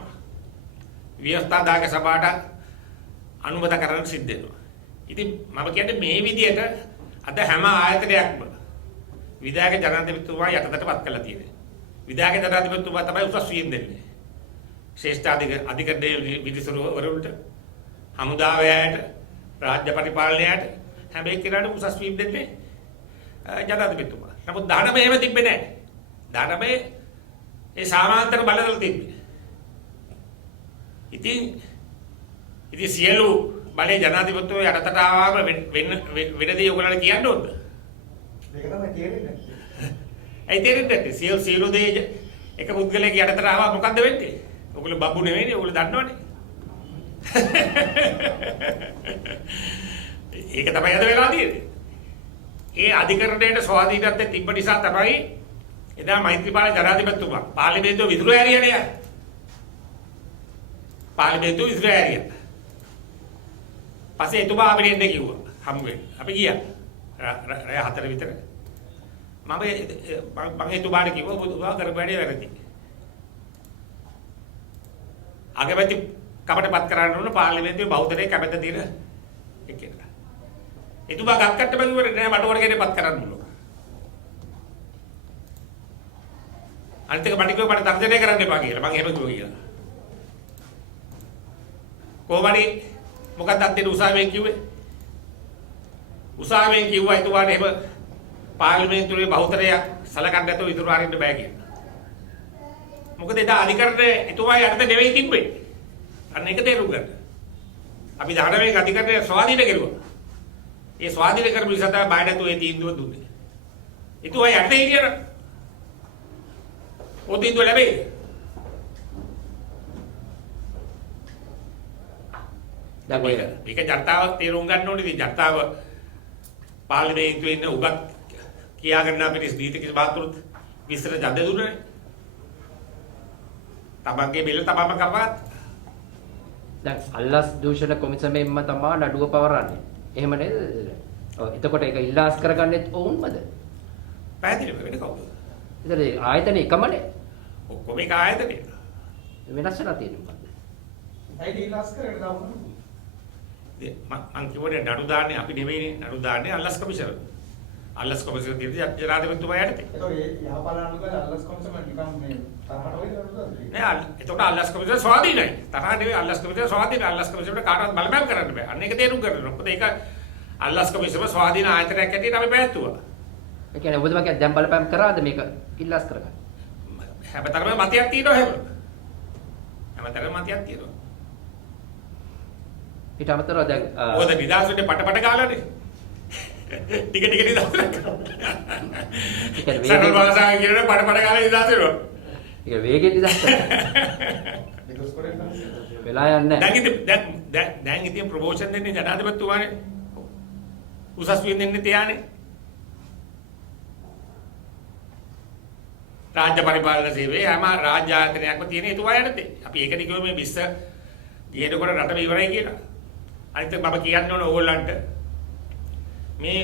විවස්ථාදායක සභාවට අනුමත කරන්න සිද්ධ වෙනවා. ඉතින් මම කියන්නේ මේ විදිහට අද හැම ආයතනයක්ම විධායක ජනාධිපතිතුමා යටතටපත් කරලා තියෙනවා. විධායක ජනාධිපතිතුමා තමයි උසස් වීම දෙන්නේ. ශ්‍රේෂ්ඨ අධිකරණයේ විනිසුරුවරුන්ට, හමුදාවයට, රාජ්‍ය පරිපාලනයට හැම එක්කෙනාටම උසස් වීම දෙන්නේ ජනාධිපතිතුමා. නමුත් 19 එහෙම තිබ්බේ නැහැ. 19 ඒ සමාන්තර බලතල තිබ්බේ. ඉතින් සියලු බලේ ජනාධිපතිතුමා යටතට ආවම වෙනදී ඔයගොල්ලන්ට කියන්න ඕනද? ඒක තමයි තේරෙන්නේ. ඇයි තේරෙන්නේ නැත්තේ? සියලු දේ එක පුද්ගලයෙක් යටතට ආවා මොකද්ද වෙන්නේ? ඔයගොල්ලෝ බබ්බු නෙවෙයිනේ. ඔයගොල්ලෝ දන්නවනේ. ඒක තමයි අද වෙලා තියෙන්නේ. ඒ අධිකරණයට ස්වාධීනත්වය තිබ්බ නිසා තමයි එදා මෛත්‍රීපාල ජනාධිපතිතුමා පාර්ලිමේන්තුව විදුර ඇරියනේ. පාර්ලිමේන්තුව විදුර ඇරියා. පස්සේ එතුමා අපිට එන්න කිව්වා. හමු වෙන්න. අපි ගියා. රෑ 4 විතර. මම එතුමාට කිව්වා ඔබතුමා කරපු වැඩේ වැරදි. අගමැති කමටපත් කරන්න ඕන පාර්ලිමේන්තුවේ බෞද්ධරේ කැමැත්ත තියෙන එක්කෙනා. එතුමා ගක්කට බැලුවනේ නෑ මට ඕන කෙනෙක් පත් කරන්න ඕන. අනිත් එක මට කිව්වා මට තර්ජනය කරන්න එපා කියලා. මම එහෙම කිව්වා කියලා. කොහොමද මොකක්ද අන්තිම උසාවියෙන් කිව්වේ? උසාවියෙන් කිව්වා එතුමාට එහෙම පාර්ලිමේන්තුවේ බහුතරය සලකන්න නැතුව ඉදිරිය හරින්න බෑ කියලා. මොකද එදා අධිකරණය එතුමා යටතේ නෙවෙයි තිබ්බේ. අන්න ඒක තේරුම් ගන්න. අපි 19 අධිකරණය ස්වාධීන කෙරුවා. ඒ ස්වාධීන කරපු නිසා තමයි බය නැතුව ඒ තීන්දුව දුන්නේ. එතුමා යටතේ හිටියන ඔය තීන්දුව ලැබෙයි. දැන් ඔය මේක ජනතාව තේරුම් ගන්න ඕනේ. ඉතින් ජනතාව පාර්ලිමේන්තුවේ ඉන්න උගත් කියාගෙන අපිට නීතික බාතුරුත් විස්තර ජඩ දුන්නේ. තමන්ගේ බිල තමම කපවත්. දැන් අල්ලස් දූෂණ කොමිසමෙන්ම තමයි නඩුව පවරන්නේ. එහෙම නේද? ඔව් එතකොට ඒක ඉල්ලාස් කරගන්නෙත් ඔවුන්මද? පැහැදිලිව වෙන්නේ කවුද? ඉතින් ආයතන එකමනේ. ඔක්කොම එක ආයතනය. වෙනස් වෙලා තියෙන්නේ මොකද්ද? ඇයි ඉලාස් කරගෙන දාන්න? මං කිව්වනේ නඩු දාන්නේ අපි නෙවෙයිනේ නඩු දාන්නේ අල්ලස් කමිෂනර්. අල්ලස් කමිෂනර් කියන්නේ ජනාධිපතිතුමා යටතේ. ඒතකොට ඒ යහපාලන අනුගල අල්ලස් කොමිසම නිකම් මේ තරහට වෙයිද නේද? නෑ එතකොට අල්ලස් කමිෂනර් ස්වාධීනයි. තරහ නෙවෙයි අල්ලස් කමිෂනර් ස්වාධීනයි. අල්ලස් කමිෂනර්ට කාටවත් බලපෑම් කරන්න බෑ. අන්න ඒක තේරුම් ගන්න ඕනේ. මොකද ඒක අල්ලස් කමිෂනර් ස්වාධීන ආයතනයක් ඇටියට අපි පැවැත්තුවා. ඒ කියන්නේ ඔබතුමා කියන්නේ දැන් බලපෑම් කරාද මේක ඉල්ලාස් කරගන්න? හැමතරම මතයක් තියෙනවා හැම. හැමතරම මතයක් තියෙනවා. ඊට අමතරව දැන් මොකද නිදාසුනේ පට ගාලානේ. ටික නිදාසුනේ. සරල භාෂාවෙන් කියනකොට පට ගාලා නිදාස වෙනවා. ඒක වේගෙන් නිදාස් නිදොස් කරෙන්න. වෙලා යන්නේ නැහැ. දැන් ඉතින් ප්‍රොමෝෂන් දෙන්නේ ජනාධිපතිතුමානේ. උසස් වීම දෙන්නේ තියානේ. රාජ්‍ය පරිපාලන සේවයේ හැම රාජ්‍ය ආයතනයක්ම තියෙන එතුමා යටතේ. අපි ඒකනේ කිව්වේ මේ 20 ගියනකොට රටම ඉවරයි කියලා. අනිත් මම කියන්න ඕන ඕගොල්ලන්ට මේ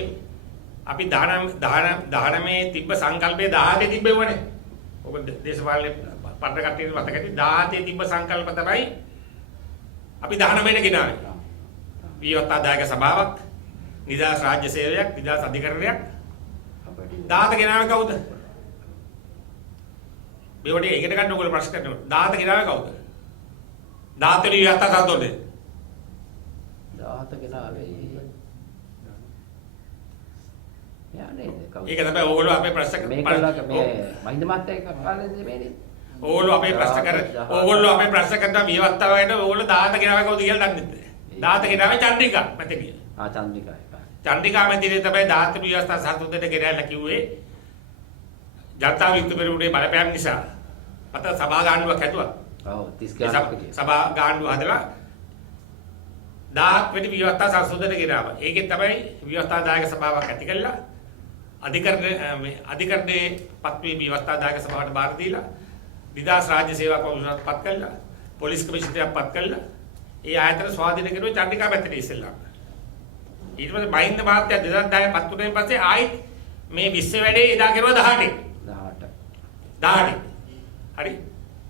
අපි 19 තිබ්බ සංකල්පයේ 17 තිබ්බෙවනේ. ඔබ දේශපාලනේ පරණ කට්ටියට මතක ඇති 17 තිබ්බ සංකල්ප තමයි අපි 19ට ගෙනාවේ. විවස්ථාදායක සභාවක්, නිදහස් රාජ්‍ය සේවයක්, නිදහස් අධිකරණයක් 17 ගෙනාවේ කවුද? මේවට ඒකට ගන්න ඕගොල්ලෝ ප්‍රශ්න කරනවා. 17 ගෙනාවේ කවුද? 17 වෙනි විවස්ථා සංසෝධනය. 17 ගෙනාවේ. යා නේද? කවුද? ඒක තමයි ඕගොල්ලෝ අපේ ප්‍රශ්න මේකලා මේ මහින්ද මහත්තයා කාලේ මේනේ. ඕගොල්ලෝ අපේ ප්‍රශ්න කර ඕගොල්ලෝ අපේ ප්‍රශ්න කරන විවස්ථාවයට ඕගොල්ලෝ 10 ගෙනාවේ කවුද කියලා දන්නේ නැහැ. 10 ගෙනාවේ චන්ද්‍රිකා මැතිණිය. චන්ද්‍රිකා එක. චන්ද්‍රිකා මැතිණිය තමයි 10 විවස්ථා සංසදයට ගෙනල්ලා කිව්වේ. ජනතා විමුක්ති පෙරමුණේ බලපෑම් නිසා අත සභා ගාණ්ඩුවක් හැදුවා. ඔව් 30 ගාණක් සභා ගාණ්ඩුව හදලා 10 වෙනි විවස්ථා සංසදයට ගෙනාවා. ඒකෙන් තමයි විවස්ථාදායක සභාවක් ඇති කළා. අධිකරණයේ පත්වී විවස්ථාදායක සභාවට බාර දීලා නිදහස් රාජ්‍ය සේවා කමිෂනරට පත් කළා. පොලිස් කමිෂනරට පත් කළා. ඒ ආයතන ස්වාධීන කරුවේ චන්ද්‍රිකා මැතිණිය ඉස්සෙල්ලා. ඊට පස්සේ මහින්ද මහත්තයා 2010 පත් වුණාන් පස්සේ ආයිත් මේ 20 වැඩේ එදා කෙරුවා 18. 18. හරි.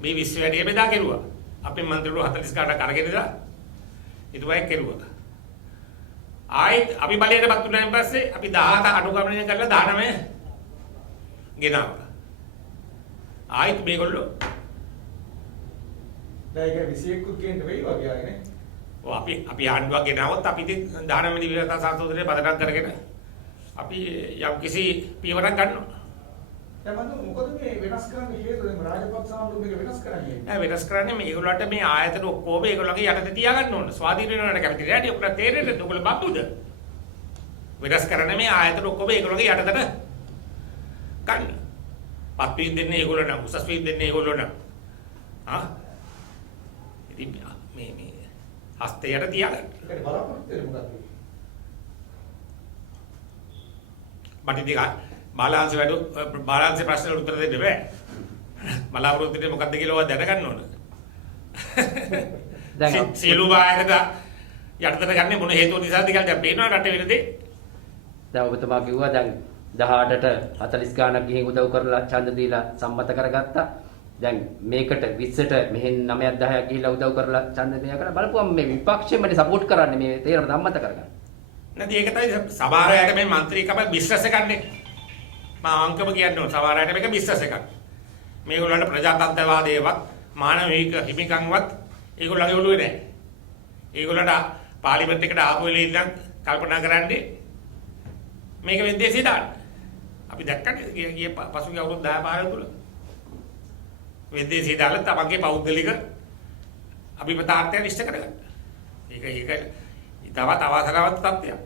මේ 20 වැඩේ බෙදා කෙරුවා. අපේ මන්ත්‍රීවරු 48ක් අරගෙන ඉඳලා ඊටවයි කෙරුවා. ආයිත් අපි බලයටපත් වුණාන් පස්සේ අපි 17 අනුගමනය කරලා 19 ගෙනාවා. ආයිත් මේගොල්ලෝ දැන් ඒක 21 කුත් කියන්න වෙයි වගේ ආගෙන. ඔව් අපි ආණ්ඩුවක් ගෙනාවොත් අපි ඉතින් 19 වෙනි විවස්ථා සංසදයේ පදනම් කරගෙන අපි යම් කිසි පියවරක් ගන්නවා. දැන් මම මොකද මේ වෙනස් කරන්න හේතුව දැන් රාජපක්ෂ ආණ්ඩුව මේක වෙනස් කරන්නේ. නෑ වෙනස් කරන්නේ මේගොල්ලන්ට මේ ආයතන ඔක්කොම ඒගොල්ලන්ගේ යටතේ තියාගන්න ඕන. ස්වාධීන වෙනවට කැමති නෑ. ඔකට තේරෙන්නේ ඔයගොල්ලෝ බබ්බුද? වෙනස් කරන්නේ මේ ආයතන ඔක්කොම ඒගොල්ලන්ගේ යටතට ගන්න. පත්වීම් දෙන්නේ ඒගොල්ලෝ නම් උසස් වීම් දෙන්නේ ඒගොල්ලෝ නම්. ඉතින් මේ හස්තයට තියාගන්න. ඒකට බලාපොරොත්තු වෙන්නේ මොකක්ද? මට ඉතින් බාලාංශ ප්‍රශ්නවලට උත්තර දෙන්න බෑ. බලාපොරොත්තු වෙන්නේ මොකක්ද කියලා ඔයා දැනගන්න ඕන. දැන් සියලු ආයතන යටතට ගන්නේ මොන හේතුව නිසාද කියලා දැන් පේනවා රටේ වෙන දේ. දැන් ඔබතුමා කිව්වා දැන් 18ට 40 ගාණක් ගිහින් උදව් කරලා ඡන්ද දීලා සම්මත කරගත්තා. දැන් මේකට 20ට මෙහෙන් 9ක් 10ක් ගිහිල්ලා උදව් කරලා ඡන්ද දෙයක් කරලා බලපුවම මේ විපක්ෂෙමනේ සපෝට් කරන්නේ මේ තේරම සම්මත කරගන්න. නැති ඒක තමයි සභාවයට මේ മന്ത്രിකම බිස්නස් එකන්නේ. මම අංකම කියන්න ඕන සභාවයට මේක බිස්නස් එකක්. මේගොල්ලන්ට ප්‍රජාතන්ත්‍රවාදයේවත් මානවික හිමිකම්වත් ඒගොල්ලන්ගේ ඔළුවේ නැහැ. ඒගොල්ලන්ට පාර්ලිමේන්තු එකට ආපු වෙලේ ඉඳන් කල්පනා කරන්නේ මේක වෙද්දේශී දාන්න. අපි දැක්කනේ ගිය පසුගිය අවුරුදු 10 15 තුල වෙද්දේශී දාලා තමන්ගේ පෞද්ගලික අභිමතාර්ථය ඉෂ්ට කරගන්න. ඒක තවත් අවාසනාවන්ත තත්ත්වයක්.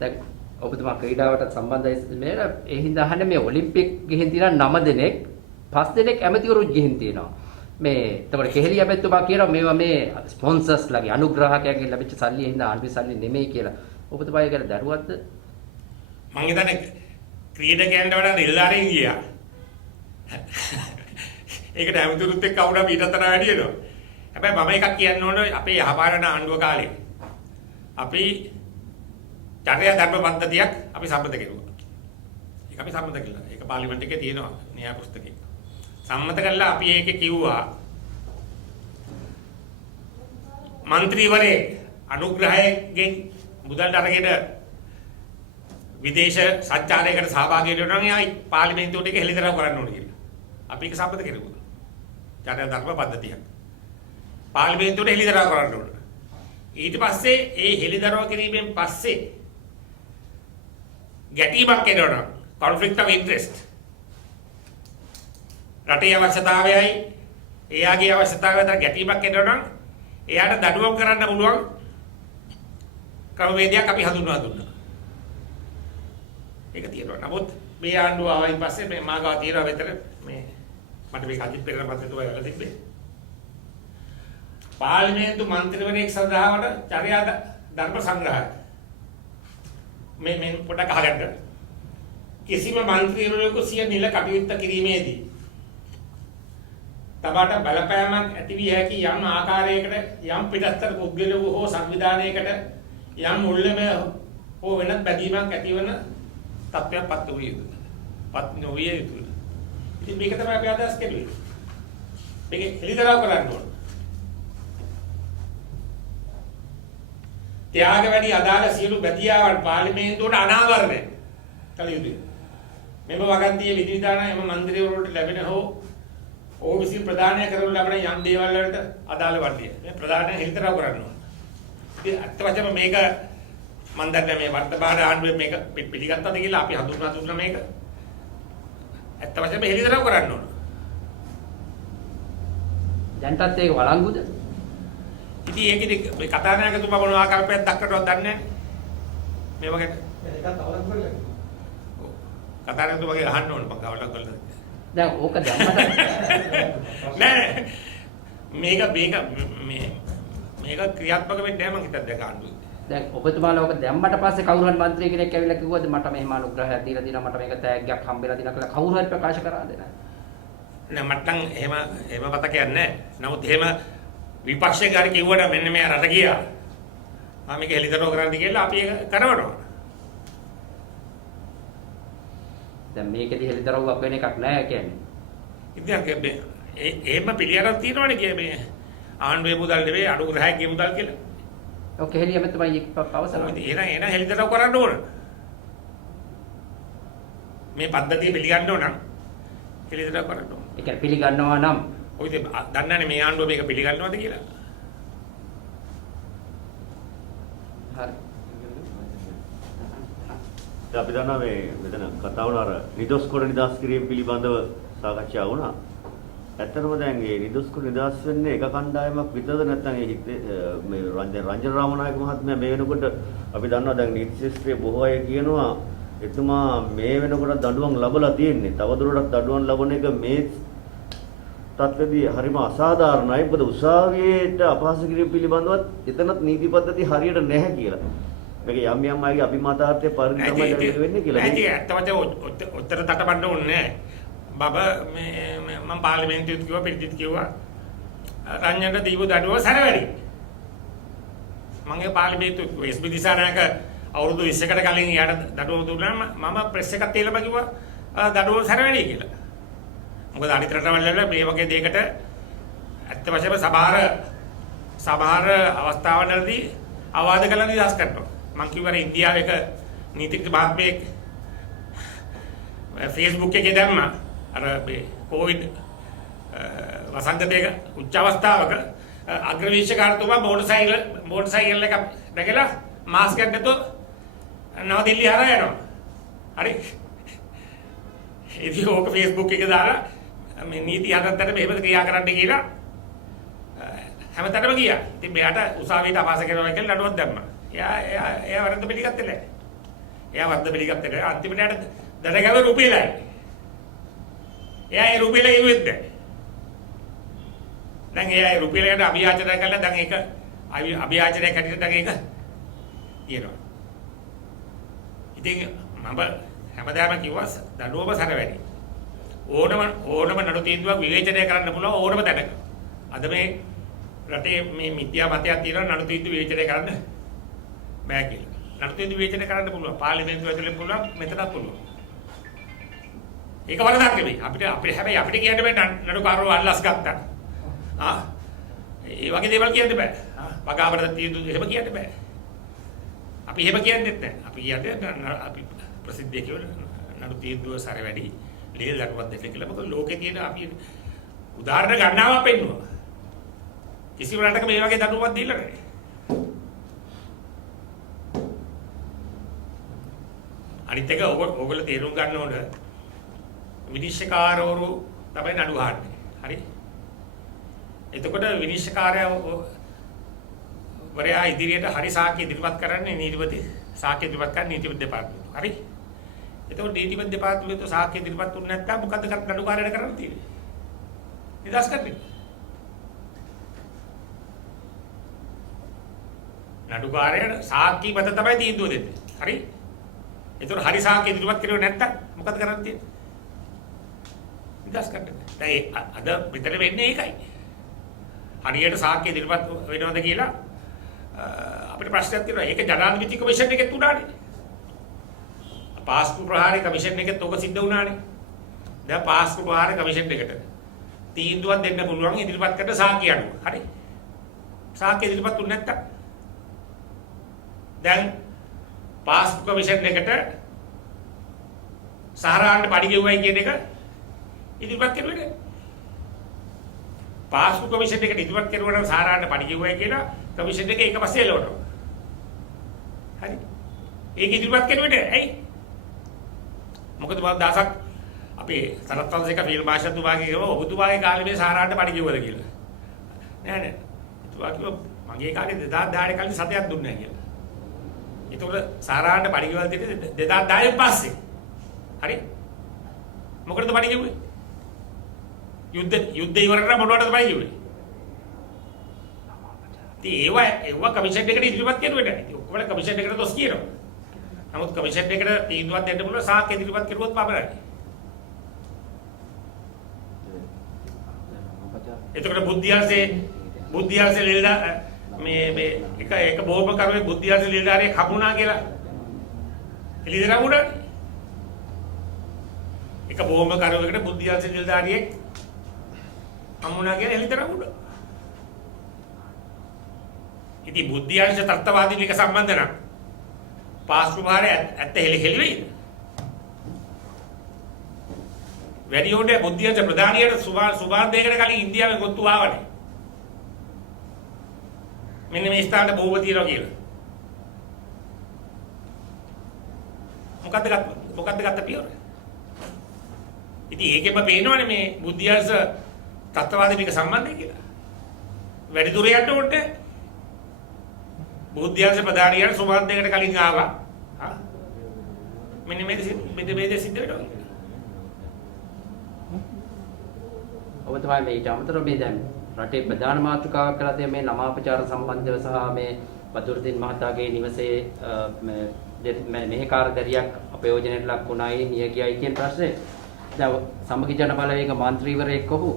දැන් ඔබතුමා ක්‍රීඩාවට සම්බන්ධයි මේ ඒ හින්දා අහන්නේ මේ ඔලිම්පික් ගිහින් තියෙන 9 දෙනෙක් 5 දෙනෙක් ඇමතිවරුත් ගිහින් තියෙනවා. මේ එතකොට කෙහෙලිය ඇමතිතුමා කියනවා මේවා මේ ස්පොන්සර්ස්ලාගේ අනුග්‍රාහකයන්ගෙන් ලැබිච්ච සල්ලි හින්දා ආණ්ඩුවේ සල්ලි නෙමෙයි කියලා. ඔබතුමා ඒක දරුවක්ද? මං හිතන්නේ ක්‍රීඩකයන්ට වඩා නිලධාරීන් ගියා. ඒකට ඇමතිවරුත් එක්ක වුණා ඊටතර වැඩි වෙනවා. හැබැයි මම එකක් කියන්න ඕනේ අපේ යහපාලන ආණ්ඩුව කාලේ අපි චර්යා ධර්ම පද්ධතියක් අපි සම්මත කෙරුවා. ඒක අපි සම්මත කළා. ඒක පාර්ලිමේන්තු එකේ තියෙනවා න්‍යාය පුස්තකේ. සම්මත කළා අපි ඒකේ කිව්වා മന്ത്രിවරේ අනුග්‍රහයෙන් මුදල් අරගෙන විදේශ සංචාරයකට සහභාගී වෙනවා නම් ආයි පාර්ලිමේන්තුවට ඒක හෙළිදරව් කරන්න ඕනේ කියලා. අපි ඒක සම්මත කෙරුවා. චර්යා ධර්ම පද්ධතියක්. පාර්ලිමේන්තුවට හෙළිදරව් කරන්න ඕනේ. ඊට පස්සේ ඒ හෙළිදරව් කිරීමෙන් පස්සේ ගැටීමක් එනවා conflict of interest රටේ අවශ්‍යතාවයයි එයාගේ අවශ්‍යතාවය අතර ගැටීමක් එනවා නම් එයාට දඩුවම් කරන්න පුළුවන් ක්‍රමවේදයක් අපි හඳුන්වා දුන්නා. ඒක තියෙනවා. නමුත් මේ ආණ්ඩුව ආවයින් පස්සේ මේ මාගාව තියෙනවා විතර මේ මට මේක අජිත් පෙරේරා මන්ත්‍රීතුමා වෙලා තිබ්බේ. පාර්ලිමේන්තු මන්ත්‍රීවරයෙක් සඳහාවට චර්යා ධර්ම සංග්‍රහය මේ පොඩක් අහගන්න. කිසිම මන්ත්‍රීවරයෙකු සිය නිල කටයුත්ත කිරීමේදී තබාට බලපෑමක් ඇති විය හැකි යම් ආකාරයකට යම් පිටස්තර පුද්ගලයෙකු හෝ සංවිධානයකට යම් මුල්‍යමය හෝ වෙනත් බැඳීමක් ඇතිවන තත්ත්වයක් පත් වූ යුතුයි. පත් නොවිය යුතුයි. ඉතින් මේක තමයි අපි අදහස් කෙරුවේ. මේක එළිදරව් කරන්න ඕන. ත්‍යාග වැඩි අදාළ සියලු බැදියාවන් පාර්ලිමේන්තුවට අනාවරණය කළ යුතුයි. මෙම වගන්තියේ විධිවිධාන එම මන්ත්‍රීවරුන්ට ලැබෙන හෝ ඔවුන් විසින් ප්‍රදානය කරනු ලබන යම් දේවල් වලට අදාළ වන්නේ. මේ ප්‍රදානය හෙළිදරව් කරන්න ඕන. ඉතින් අත්‍යවශ්‍යම මේක මම දන්නේ මේ වර්තමාන ආණ්ඩුවේ මේක පිළිගත්තද කියලා අපි හඳුන්වා දුන්න මේක. ඇත්ත වශයෙන්ම හෙළිදරව් කරන්න ඕන. දැන්ටත් ඒක වළංගුද? ඉතින් ඒකෙදි මේ කතානායකතුමා මොන ආකල්පයක් දක්වනවද දන්නේ නැහැ. මේ වගේ ඒකත් අවලංගු කරලා. කතානායකතුමාගේ අහන්න ඕන මම අවලංගු කරලා. දැන් ඕක දැම්මට නෑ මේක ක්‍රියාත්මක වෙන්නේ නැහැ මං හිතන්නේ දැන් ආණ්ඩුවේ. දැන් ඔබතුමාලා ඕක දැම්මට පස්සේ කවුරු හරි മന്ത്രി කෙනෙක් ඇවිල්ලා කිව්වද මට මෙහෙම අනුග්‍රහයක් දීලා දිනා මට මේක තෑග්ගයක් හම්බෙලා දිනා කියලා කවුරු හරි ප්‍රකාශ කරාද නෑ? නෑ මට නම් එහෙම මතකයක් නැහැ. නමුත් එහෙම විපක්ෂයේ කාරී කිව්වට මෙන්න මේ රට ගියා. මම මේක හෙළිදරව් කරන්න කියලා අපි ඒක කරවනවා. දැන් මේකෙදි හෙළිදරව්වක් වෙන එකක් නෑ කියන්නේ. ඉතින් එහෙම පිළියරක් තියෙනවනේ කිය මේ ආණ්ඩුවේ මුදල් නෙවෙයි අනුග්‍රහයේ මුදල් කියලා. ඔක හෙළියම තමයි පවසනවා. ඉතින් එන හෙළිදරව් කරන්න ඕන. මේ පද්ධතිය පිළිගන්න ඕන නම් හෙළිදරව් කරන්න ඕන. ඒ කියන්නේ පිළිගන්නවා නම් ඔය ඉතින් දන්නන්නේ මේ ආණ්ඩුව මේක පිළිගන්නවද කියලා. හරි. අපි දන්නවා මේ මෙතන කතා වුණා අර නිදොස් කොට නිදාස් කිරීම පිළිබඳව සාකච්ඡා වුණා. ඇත්තටම දැන් මේ නිදොස් කොට නිදාස් වෙන්නේ එක කණ්ඩායමක් විතරද නැත්නම් මේ රංජන රාමනායක මහත්මයා මේ වෙනකොට අපි දන්නවා දැන් නීති ශාස්ත්‍රයේ බොහෝ අය කියනවා එතුමා මේ වෙනකොට දඬුවම් ලැබලා තියෙන්නේ. තවදුරටත් දඬුවම් ලැබන එක මේ තත්ත්වදී හරිම අසාධාරණයි. මොකද උසාවියට අපහාස කිරීම පිළිබඳවත් එතනත් නීති පද්ධතිය හරියට නැහැ කියලා. මේක යම් යම් අයගේ අභිමතාර්ථයේ පරිදි තමයි දැනෙන්න වෙන්නේ කියලා. නෑ ඉතින් ඇත්තම ඔත්තර තටමඬ ඕනේ නෑ. බබ මේ මම පාර්ලිමේන්තුවේ කිව්වා පිළිදිත් කිව්වා රංජනට දීපු දඩුව සැරවැඩි. මම ඒ පාර්ලිමේන්තුවේ එස්.බී. දිසානායක අවුරුදු 20කට කලින් යාට දඩුව දුන්නා මම ප්‍රෙස් එකක් තියලා කිව්වා දඩුව සැරවැඩි කියලා. මොකද අනිත් රටවල් වල මේ වගේ දෙයකට ඇත්ත වශයෙන්ම සමහර අවස්ථාවලදී අවවාද කළා නිදහස් කරනවා. මම කිව්වා ඉන්දියාවේ එක නීතිඥ මහත්මයෙක් Facebook එකේ දැම්මා අර මේ කොවිඩ් වසංගතයක උච්ච අවස්ථාවක අග්‍රවීක්ෂකතුමා මෝටර් එක දැකලා මාස්ක් එක නැතුව නවදිල්ලිය හරහා යනවා. හරි. ඉතින් ඕක Facebook එකේ දාලා මේ නීති හදන්නට මෙහෙම ක්‍රියා කරන්න කියලා හැමතැනම ගියා. ඉතින් මෙයාට උසාවියට අපහාස කරනවා කියලා නඩුවක් දැම්මා. එයා වරද පිළිගත්තේ නැහැ. එයා වරද පිළිගත්තේ නැහැ. අන්තිමට යාට දඩගැව රුපියලයි. එයා ඒ රුපියල ඉවෙත් නැහැ. දැන් එයා ඒ රුපියලකට අභියාචනය කළා. දැන් ඒක අභියාචනයක් හැටියට දැන් ඒක කියනවා. ඉතින් මම හැමදාම කිව්වා දඬුවම සැරවැඩි. ඕනම නඩු තීන්දුවක් විවේචනය කරන්න පුළුවන් ඕනම තැනක. අද මේ රටේ මේ මිත්‍යා මතයක් තියෙනවා නඩු තීන්දුව විවේචනය කරන්න බෑ කියලා. නඩු තීන්දුව විවේචනය කරන්න පුළුවන්. පාර්ලිමේන්තුව ඇතුලේ පුළුවන් මෙතනත් පුළුවන්. ඒක වරදක් නෙමෙයි. හැබැයි අපිට කියන්න බෑ නඩුකාරව අල්ලස් ගත්තා. ඒ වගේ දේවල් කියන්න බෑ. වගාවරද තීන්දුව එහෙම කියන්න බෑ. අපි එහෙම කියන්නෙත් නැහැ. අපි කියන්නේ අපි ප්‍රසිද්ධිය කියවල නඩු තීන්දුව සැරවැඩි ලීල් දක්වත් දෙක කියලා. මොකද ලෝකේ තියෙන අපි උදාහරණ ගණනාවක් පෙන්නුවා. කිසිම රටක මේ වගේ දඬුවමක් දීලා නැහැ. අනිත් එක ඕගොල්ලෝ තේරුම් ගන්න ඕන විනිශ්චයකාරවරු තමයි නඩු අහන්නේ. හරි? එතකොට විනිශ්චයකාරයා වරයා ඉදිරියට හරි සාක්ෂි ඉදිරිපත් කරන්නේ නීතිපති සාක්ෂි ඉදිරිපත් කරන්නේ නීතිපති දෙපාර්තමේන්තුව. හරි? එතකොට නීතිපති දෙපාර්තමේන්තුව සාක්ෂි ඉදිරිපත් තුනේ නැත්නම් මොකද්ද නඩුකාරයාට කරන්න තියෙන්නේ? නිදහස් කරන්නේ. නඩුකාරයා සාක්ෂි මත තමයි තීන්දුව දෙන්නේ. හරි? එතකොට හරි සාක්ෂි ඉදිරිපත් කරුවේ නැත්නම් මොකද කරන්න තියෙන්නේ? නිදහස් කරන්න. දැන් අද මෙතන වෙන්නේ ඒකයි. හරියට සාක්ෂි ඉදිරිපත් වෙනවද කියලා අපිට ප්‍රශ්නයක් තියෙනවා. ඒක ජනාධිපති කොමිෂන් එකෙත් උනානේ. පාස්කු ප්‍රහාරී කමිෂන් එකෙත් ඔක සිද්ධ වුණානේ. දැන් පාස්කු ප්‍රහාරී කමිෂන් එකට තීන්දුවක් දෙන්න පුළුවන් ඉදිරිපත් කරන සාක්ෂි අනුව. හරි? සාක්ෂි ඉදිරිපත් වුනේ නැත්තම් දැන් පාස්කු කමිෂන් එකට සහරාන්න පඩි ගෙවුවයි කියන එක ඉදිරිපත් කරුවේ නැහැ. පාස්කු කමිෂන් එකට ඉදිරිපත් කරුවා නම් සහරාන්න පඩි ගෙවුවයි කියලා කමිෂන් එක ඊට පස්සේ එළවනවා. හරි? ඒක ඉදිරිපත් කෙරුවට ඇයි? මොකද මම දවසක් අපේ සරත් වංශික ෆිල්ම් මාෂතුමාගේ කිව්වා ඔබතුමාගේ කාලේ මේ සාරාට පඩි කිව්වද කියලා. නෑ නෑ. එතුමා කිව්වා මගේ කාලේ 2010 කලින් සතයක් දුන්නේ නැහැ කියලා. ඒතකොට සාරාට පඩි කිව්වද 2010 පස්සේ. හරි? මොකටද පඩි කිව්වේ? යුද්ධ ඉවර කරලා මොනවටද පඩි කිව්වේ? ඉතින් ඒවා කමිෂන් එකට ඉදිරිපත් කරුවේ නැහැ. ඉතින් ඔක්කොම කමිෂන් එකට දොස් කියනවා. නමුත් කමිෂන් එකට තීන්දුවක් දෙන්න පුළුවන් සාක් ඉදිරිපත් කරුවොත් පමණයි. එතකොට බුද්ධියල්සේ ලෙල්ලා මේ එක බෝම්බ කරුවේ බුද්ධියල්සේ ලෙල්ලාරේ කපුණා කියලා එළිදෙනා උඩ එක බෝම්බ කරුවකට බුද්ධියල්සේ ලෙල්ලාරියෙක් අමුණා කියලා එළිදෙනා උඩ. ඉතින් බුද්ධියංශ තත්ත්වවාදී මේක සම්බන්ධ නම් පාස්කු භාරය ඇත්ත හෙලි වෙයිද? වැඩි හොඳ බුද්ධියංශ ප්‍රධානියට සුභාන් දෙයකට කලින් ඉන්දියාවේ ගොත්තු ආවනේ. මෙන්න මේ ස්ථානට බෝව තියනවා කියලා. මොකද්ද ගත්ත පියවර? ඉතින් ඒකෙම පේනවනේ මේ බුද්ධියංශ තත්ත්වවාදී මේක සම්බන්ධයි කියලා. වැඩි දුර යන්න ඕනේ. බුද්ධියංශ ප්‍රධානියට සුභාන් දෙයකට කලින් ආවා. මෙන්න මේ සිද්ධ වෙනවා. ඔබතුමා මේ ඊට අමතරව මේ දැන් රටේ ප්‍රධාන මාතෘකාවක් කරලා තියෙන මේ නමාපචාර සම්බන්ධව සහ මේ බදුරුදීන් මහතාගේ නිවසේ මෙහෙකාර දැරියක් අපයෝජනයට ලක් වුණායි මිය ගියයි කියන ප්‍රශ්නේ දැන් සමගි ජන බලවේග මන්ත්‍රීවරයෙක් ඔහු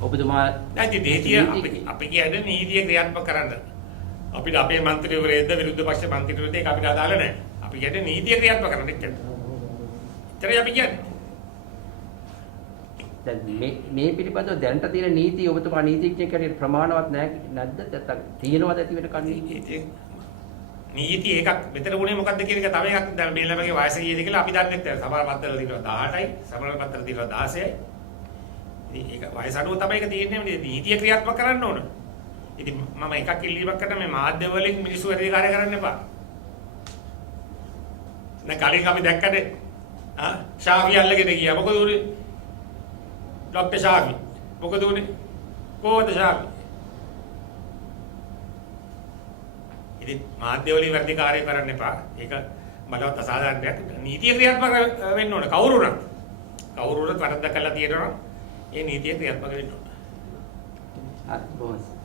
ඔබතුමා නැති නීතිය අපි කියන්නේ නීතිය ක්‍රියාත්මක කරන්න අපිට අපේ මන්ත්‍රීවරයෙක්ද විරුද්ධ පක්ෂ මන්ත්‍රීවරයෙක්ද ඒක අපිට අදාළ නැහැ. අපි කියන්නේ නීතිය ක්‍රියාත්මක කරන්න එච්චරයි අපි කියන්නේ. දැන් මේ පිළිබඳව දැනට තියෙන නීති ඔබතුමා නීතිඥයෙක් හැටියට ප්‍රමාණවත් නැද්ද? නැත්නම් තියෙනවද ඇති වෙන කන්නේ? නීති එකක් මෙතන උනේ මොකද්ද කියන එක තව එකක් දැන් මේ ළමගේ වයස කීයද කියලා අපි දන්නේ නැහැ. සමහර පත්‍රවල තියෙනවා 18යි, සමහර පත්‍රවල තියෙනවා 16යි. ඉතින් ඒක වයස අඩුව තමයි ඒක තියෙන්නේ. නීතිය ක්‍රියාත්මක කරන්න ඕන. ඉතින් මම එකක් ඉල්ලීමක් කරන මේ මාධ්‍ය වලින් මිනිස්සු වැඩිකාරය කරන්න එපා. දැන් කලින් අපි දැක්කනේ ෂාෆි අල්ලගෙන ගියා. මොකද උනේ? ડોક્ટર ෂාෆි. මොකද උනේ? කොහොමද ෂාෆි? ඉතින් මාධ්‍ය වලින් වැඩිකාරය කරන්න එපා. ඒක බලවත් අසාධාරණයක්. නීතිය ක්‍රියාත්මක වෙන්න ඕන. කවුරුණත් වරද්දක් කළා තියෙනවා. ඒ නීතිය ක්‍රියාත්මක වෙන්න ඕන. හරි බොහොම